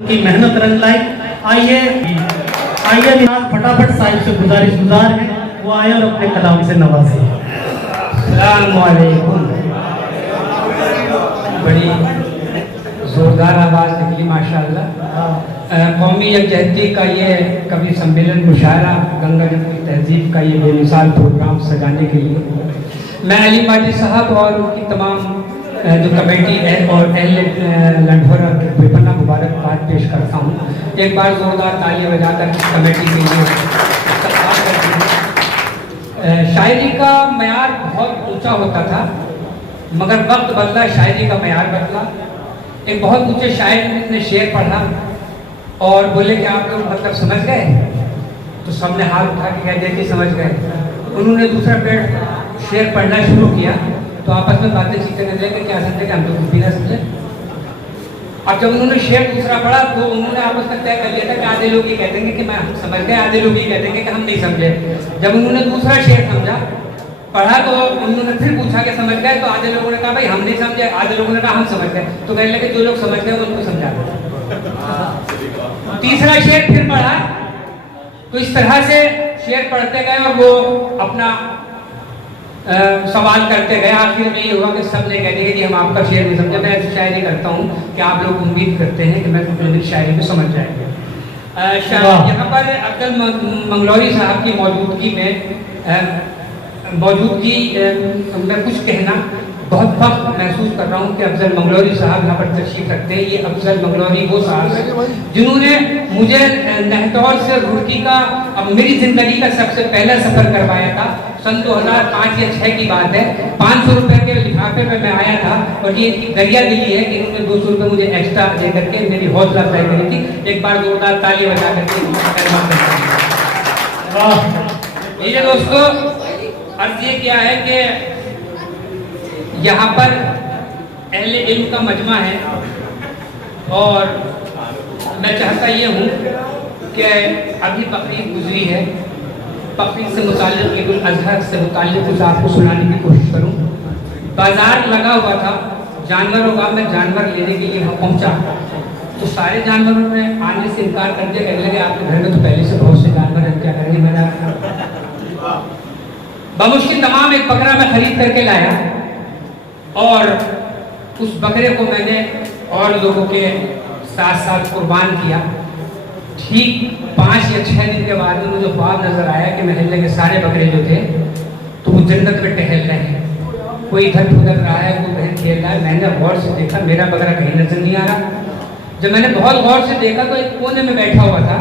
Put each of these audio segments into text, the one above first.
की मेहनत रंग लाई। आइए फटाफट साहिब से गुजार है वो आए और अपने कलाम से नवाजे। अस्सलामुअलैकुम। बड़ी जोरदार आवाज़ निकली माशाअल्लाह। कौमी यकजहती का ये कवि सम्मेलन मुशायरा गंगा जमुनी तहजीब का ये बेमिसाल प्रोग्राम सजाने के लिए मैं अली माटी साहब और उनकी तमाम जो कमेटी है और अहले लंढोरा के बेपना मुबारकबाद पेश करता हूँ। एक बार जोरदार तालियां बजाकर इस कमेटी के लिए इस्तकबाल करती हूँ। शायरी का मयार बहुत ऊंचा होता था मगर वक्त बदला, शायरी का मयार बदला। एक बहुत ऊंचे शायर ने शेर पढ़ा और बोले कि आप लोग मतलब समझ गए, तो सबने हाथ उठा के कह दिया कि समझ गए। उन्होंने दूसरा पेड़ शेर पढ़ना शुरू किया तो आपस में बातें चीतें करने लगे, क्या समझे कि हम तो कुछ भी ना समझे। अब जब उन्होंने शेर दूसरा पढ़ा तो उन्होंने आपस में तय कर लिया था कि आधे लोग ये कह देंगे कि मैं हम समझ गए, आधे लोग ये कह देंगे कि हम नहीं समझे। जब उन्होंने दूसरा शेर समझा पढ़ा तो उन्होंने फिर पूछा कि समझ गए, तो आधे लोगों ने कहा भाई हम नहीं समझे, आधे लोगों ने कहा हम समझ गए। तो कहने लगे जो लोग समझ गए उनको समझा दो। तीसरा शेर फिर पढ़ा तो इस तरह से शेर पढ़ते गए और वो अपना सवाल करते गए। आखिर में ये हुआ कि सब ने कह दिया कि हम आपका शेर नहीं समझे। मैं ऐसी शायरी करता हूँ कि आप लोग उम्मीद करते हैं कि मैं मेरी शायरी में समझ जाएंगे। यहाँ पर अफजल मंगलौरी साहब की मौजूदगी में कुछ कहना बहुत फख्र महसूस कर रहा हूँ कि अफजल मंगलौरी साहब यहाँ पर तशरीफ रखते हैं। ये अफजल मंगलौरी वो साहब हैं जिन्होंने मुझे नहतौर से रुड़की का अब मेरी ज़िंदगी का सबसे पहला सफ़र करवाया था। सन 2005 या 6 की बात है। 500 रुपये के लिफाफे में मैं आया था और ये इनकी दरिया दिली है कि इन्होंने 200 रुपये मुझे एक्स्ट्रा दे करके मेरी हौसला अफजाई करी थी। एक बार जोरदार ताली बजा करके ये दोस्तों अर्ज ये क्या है कि यहाँ पर अहले इल्म का मजमा है और मैं चाहता ये हूँ कि अभी बकरीद गुजरी है, बकरीद से मुताल्लिक़ ईद उल अज़हा से मुताल्लिक़ कुछ आपको सुनाने की कोशिश करूँ। बाज़ार लगा हुआ था जानवरों का, मैं जानवर लेने के लिए वहाँ पहुँचा तो सारे जानवरों ने आने से इनकार कर दिया। कहने लगे आपके घर में तो पहले से बहुत से जानवर हैं, क्या करेंगे। मैंने बमुश्किल तमाम एक बकरा मैं खरीद करके लाया और उस बकरे को मैंने और लोगों के साथ साथ कुर्बान किया। ठीक 5 या 6 दिन के बाद में मुझे ख्वाब नजर आया कि महल्ले के सारे बकरे जो थे तो वो जन्नत में टहल रहे हैं, कोई इधर उधर रहा है, कोई कहीं खेल रहा है। मैंने गौर से देखा, मेरा बकरा कहीं नजर नहीं आ रहा। जब मैंने बहुत गौर से देखा तो एक कोने में बैठा हुआ था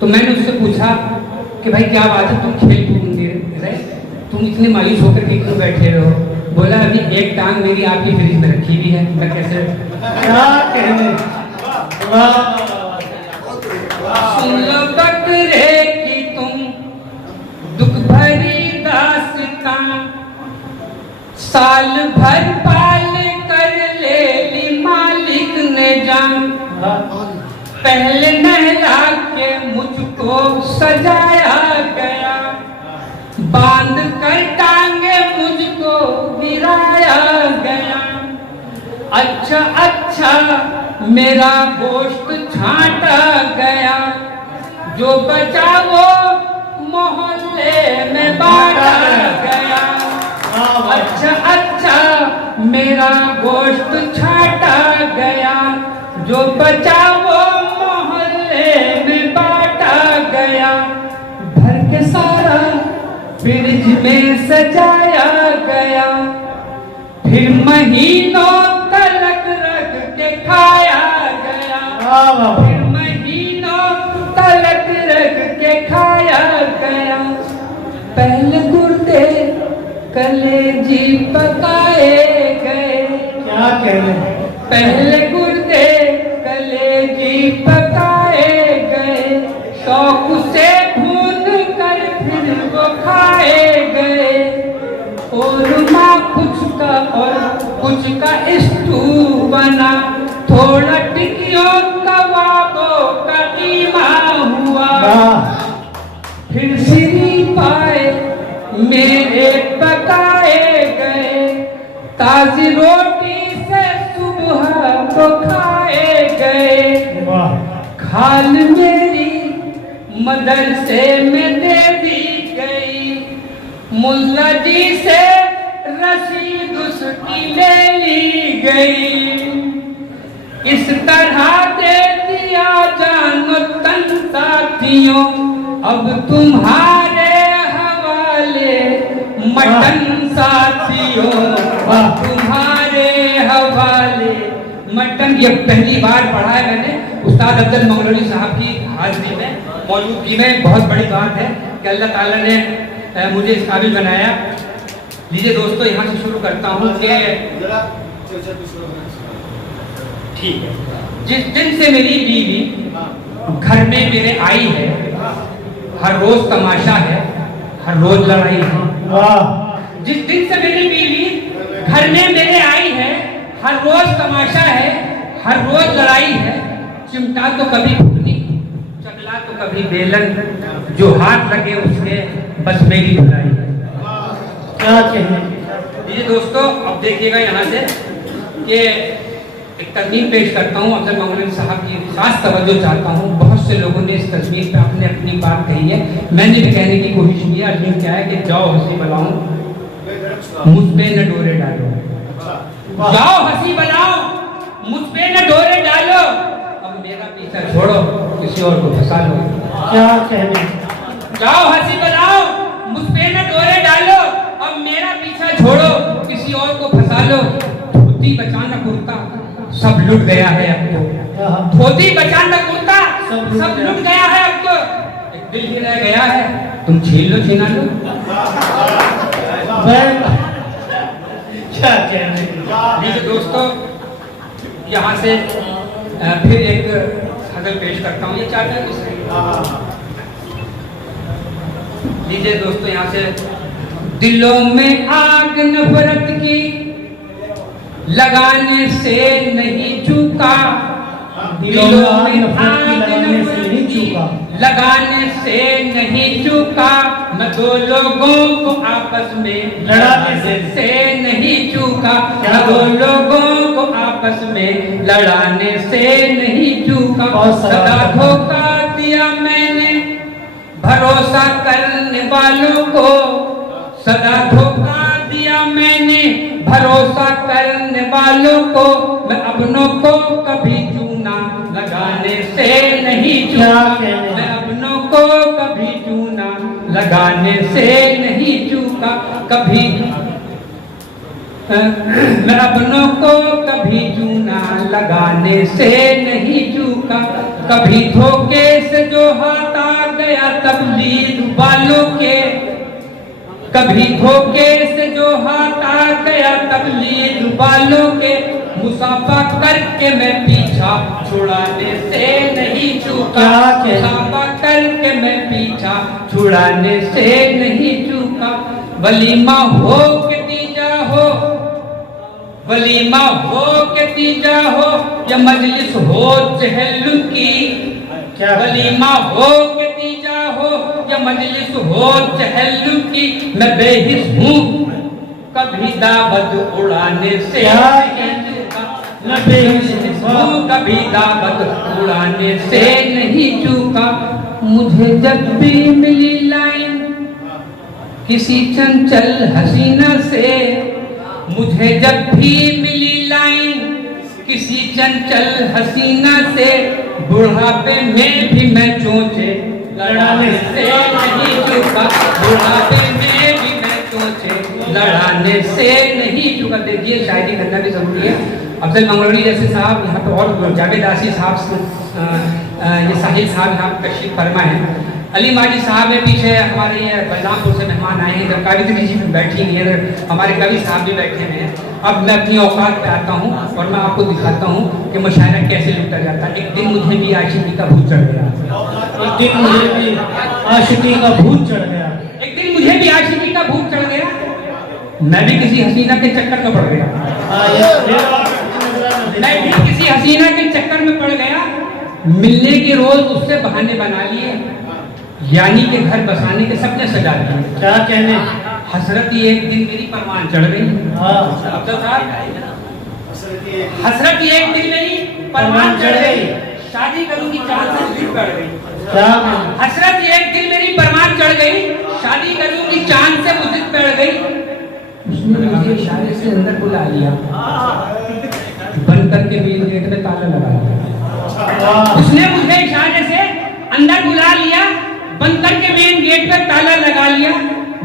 तो मैंने उससे पूछा कि भाई क्या बात है, तुम खेल कूद नहीं रहे, तुम इतने मायूस होकर के क्यों बैठे रहो। बोला अभी एक टांग मेरी आपकी फ्रिज में रखी हुई है। मैं कैसे क्या कहने। सुन लो बकरे की तुम दुख भरी दास्तां, साल भर पाल कर ले ली मालिक ने जान। पहले नहला के मुझको सजाया गया, बांध कर टांगे मुझको गिराया गया। अच्छा अच्छा मेरा गोश्त छांटा गया, जो बचा वो मोहल्ले में बांटा गया। अच्छा अच्छा मेरा गोश्त छांटा गया, जो बचा वो मोहल्ले में बांटा गया। भर के सारा फ्रिज में सजाया गया, फिर महीनों तलक रख के खाया गया। फिर महीनों तलक रख के खाया गया। पहले गुर्दे कलेजी पकाए गए, क्या कहने। पहले गुर्दे कलेजी पकाए गए, शौक से भून कर फिर वो खाए गए। और माँ कुछ का और कुछ का स्टू बना, थोड़ा टिकियों कबाबों का कीमा हुआ। फिर सिरी पाए मेरे पकाए गए, ताजी रोटी से सुबह को वाह खाल मेरी मदरसे में दे दी गई, मुल्ला जी से रसीद उसकी ले ली गई। इस तरह दे दिया जानो तन साथियों, अब तुम्हारे हवाले मटन साथियों, अब तुम्हारे हवाले मटन। ये पहली बार पढ़ा है मैंने उस्ताद अफजल मंगलोरी साहब की हाजिरी में, मौजूदगी में। बहुत बड़ी बात है कि अल्लाह ताला ने मुझे इस काबिल बनाया। लीजिए दोस्तों, यहाँ से शुरू करता हूँ कि ठीक है। जिस दिन से मेरी बीवी घर में मेरे आई है, हर रोज तमाशा है, हर रोज लड़ाई है। वाह जिस दिन से मेरी बीवी घर में मेरे आई है, हर रोज तमाशा है, हर रोज लड़ाई है। चिमटा तो कभी फुकनी, चगला तो कभी बेलन, जो हाथ लगे उसके बस मेरी धुलाई है। क्या कहने। ये दोस्तों, अब देखिएगा यहाँ से कि एक तस्वीर पेश करता हूँ अफजल मंगलोरी साहब की खास तवज्जो चाहता हूँ। बहुत से लोगों ने इस तस्वीर पे अपने अपनी बात कही है, मैंने भी कहने की कोशिश की है। अर्जुन क्या है कि जाओ हंसी बनाओ, मुझ पे न डोरे डालो। जाओ हंसी बनाओ, मुझ पे न डोरे डालो, अब मेरा पीछा छोड़ो, किसी और को फंसा लो। क्या कहने। जाओ हंसी बनाओ, मुझ पे न डोरे डालो, अब मेरा पीछा छोड़ो, किसी और को फंसा लो। धोती बचाना कुर्ता सब लुट गया है अब तो, धोती बचाना कुर्ता सब लुट गया है अब तो, एक दिल ही रह गया है, तुम छीन लो छीना लो। क्या कहने। लीजिए दोस्तों, यहाँ से फिर एक गजल पेश करता हूँ। ये चाहता है। लीजिए दोस्तों, यहाँ से दिलों में आग नफरत की लगाने से नहीं चूका, दिलों में आग नफरत की लगाने से नहीं चूका, लगाने से नहीं चूका। मैं दो लोगों को आपस में लड़ाने से नहीं चूका, मैं दो लोगों को आपस में लड़ाने से नहीं चूका। सदा धोखा दिया मैंने भरोसा करने वालों को, सदा धोखा दिया मैंने भरोसा करने वालों को। मैं अपनों को कभी चूना लगाने से नहीं चूका, मैं अपनों को कभी चूना लगाने से नहीं चूका। कभी मैं अपनों को कभी चूना लगाने से नहीं चूका। कभी धोखे से जो हाथ आ गया तबलीग वालों के, कभी धोखे से जो हाथ आ गया तबलीग वालों के। मुसाफा करके मैं पीछा छुड़ाने से नहीं चूका, मुसाफा करके मैं पीछा छुड़ाने से नहीं चूका। वलीमा हो के तीजा हो, वलीमा हो के तीजा हो, या मजलिस हो चहलुम की। वलीमा हो के तीजा हो, या मजलिस हो चहलुम की। मैं बेहिस हूँ कभी दावत उड़ाने से मैं बेहिस हूँ कभी दावत उड़ाने से नहीं चूका। मुझे जब भी मिली लाइन किसी चंचल हसीना से, मुझे जब भी मिली लाइन किसी चंचल हसीना से, बुढ़ापे में भी मैं चोंचे लड़ाने से नहीं चूका, बुढ़ापे में भी मैं चोंचे लड़ाने से नहीं चूका। देखिए, शायरी करना भी जरूरी है। अफजल मंगलोरी जैसे साहब यहाँ पे, और जावेद आसी साहब, ये साहिल साहब यहाँ तशरीफ फरमा है। अली माजी साहब है पीछे, हमारे ये बलरामपुर से मेहमान आए हैं। जब कावित्री जी बैठी हुई है, हमारे कवि साहब भी बैठे हुए हैं। अब मैं अपनी औकात पे आता हूँ और मैं आपको दिखाता हूँ कि मुशायरा कैसे लुटा जाता है। एक दिन मुझे भी आशिकी का भूत चढ़ गया, एक दिन मुझे भी आशिकी का भूत चढ़ गया, एक दिन मुझे भी आशिकी का भूत चढ़ गया। मैं भी किसी हसीना के चक्कर में पड़ गया, मैं भी किसी हसीना के चक्कर में पड़ गया। मिलने के रोज उससे बहाने बना लिए, यानी के घर बसाने के सपने सजा दिए। क्या कहने। हसरत ही एक दिन मेरी परवान चढ़ गई। अफजल साहब, हसरत ही एक दिन मेरी परवान चढ़ गई। शादी करूं की चांद से जिद पड़ गई। क्या हसरत एक दिन मेरी परमान चढ़ गई, शादी करूं की चांद से मुझे पड़ गई। उसने मुझे इशारे से अंदर बुला लिया, बंद करके मेन गेट में ताला लगा लिया। उसने मुझे इशारे से अंदर बुला लिया, बंद करके मेन गेट पे ताला लगा लिया।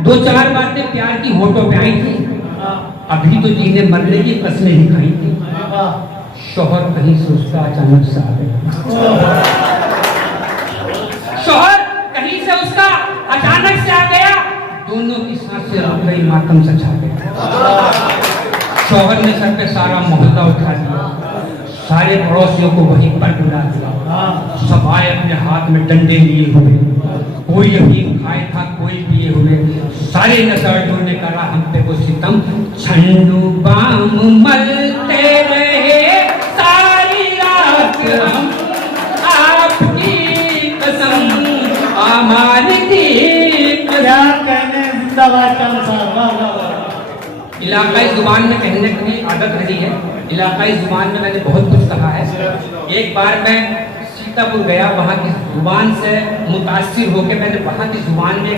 दो चार बातें प्यार की होठों पे आई थी, अभी तो जी ने मरने की कसमें ही खाई थी। शोहर कहीं से उसका अचानक से आ गया, शोहर कहीं से उसका अचानक से आ गया, दोनों की सांसें रुक गई, मातम सा छा गया। शोहर ने सर पे सारा मोहल्ला उठा दिया, सारे पड़ोसियों को वहीं पर बुला दिया। सब आए अपने हाथ में डंडे लिए हुए, कोई अफीम खाए था, कोई पिए हुए, सारे नशा ने करा हम पे वो सितम। छन्नू बाम मलते रहे सारी रात हम, आपकी कसम हमारी क्या कहने, जिंदाबाद चांद साहब, वाह वाह वाह। इलाकाई जुबान में कहने की आदत रही है, इलाकाई जुबान में मैंने बहुत कुछ कहा है। एक बार मैं सीतापुर गया, वहाँ की जुबान से मुतासिर होकर मैंने वहाँ की जुबान में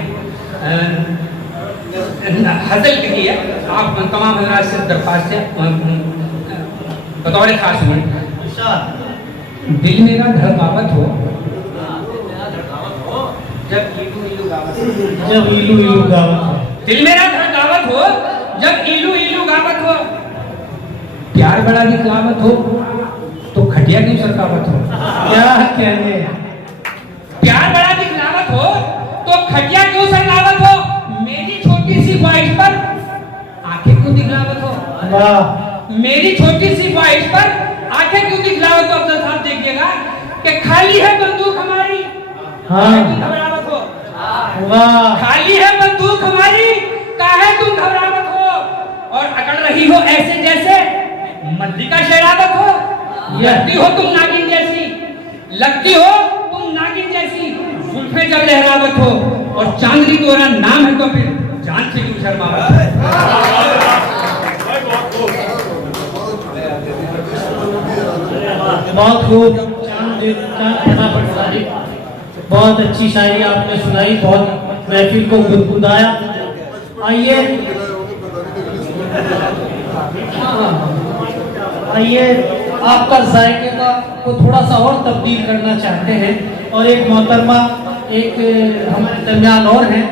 हज़ल कही है। आप तमाम हज़रात से दरख्वास्त है बतौर खास हुए, दिल मेरा धड़कावत हो जब इलू इलू गावत हो, जब इलू इलू गावत हो, दिल मेरा धड़कावत हो जब इलू इलू गावत हो। प्यार बड़ा दिखलावत हो तो खटिया क्यों सरकावत हो। क्या कहने, प्यार बड़ा दिखलावत हो तो खटिया क्यों सरकावत हो। मेरी छोटी सी ख्वाहिश पर आंखें क्यों दिखलावत हो। वाह, मेरी छोटी सी ख्वाहिश पर आंखें क्यों दिखलावत हो। अफजल साहब देखिएगा कि खाली है बंदूक हमारी, हाँ, तुम घबरावत हो। वाह, खाली है बंदूक हमारी, काहे तुम घबरावत हो। और अकड़ रही हो ऐसे जैसे मल्लिका शेरावत हो। लगती हो तुम नागिन जैसी, लगती हो तुम नागिन जैसी, जुल्फे जब लहरावत हो और चांदनी तोरा नाम है तो फिर जान से क्यों शर्मावत हो। बहुत खूब चांद फटाफट साहिब, बहुत अच्छी शायरी आपने सुनाई, बहुत महफिल को गुदगुदाया। आइए आइए आपका जायके का को थोड़ा सा और तब्दील करना चाहते हैं, और एक मोहतरमा एक हमारे दरमियान और हैं,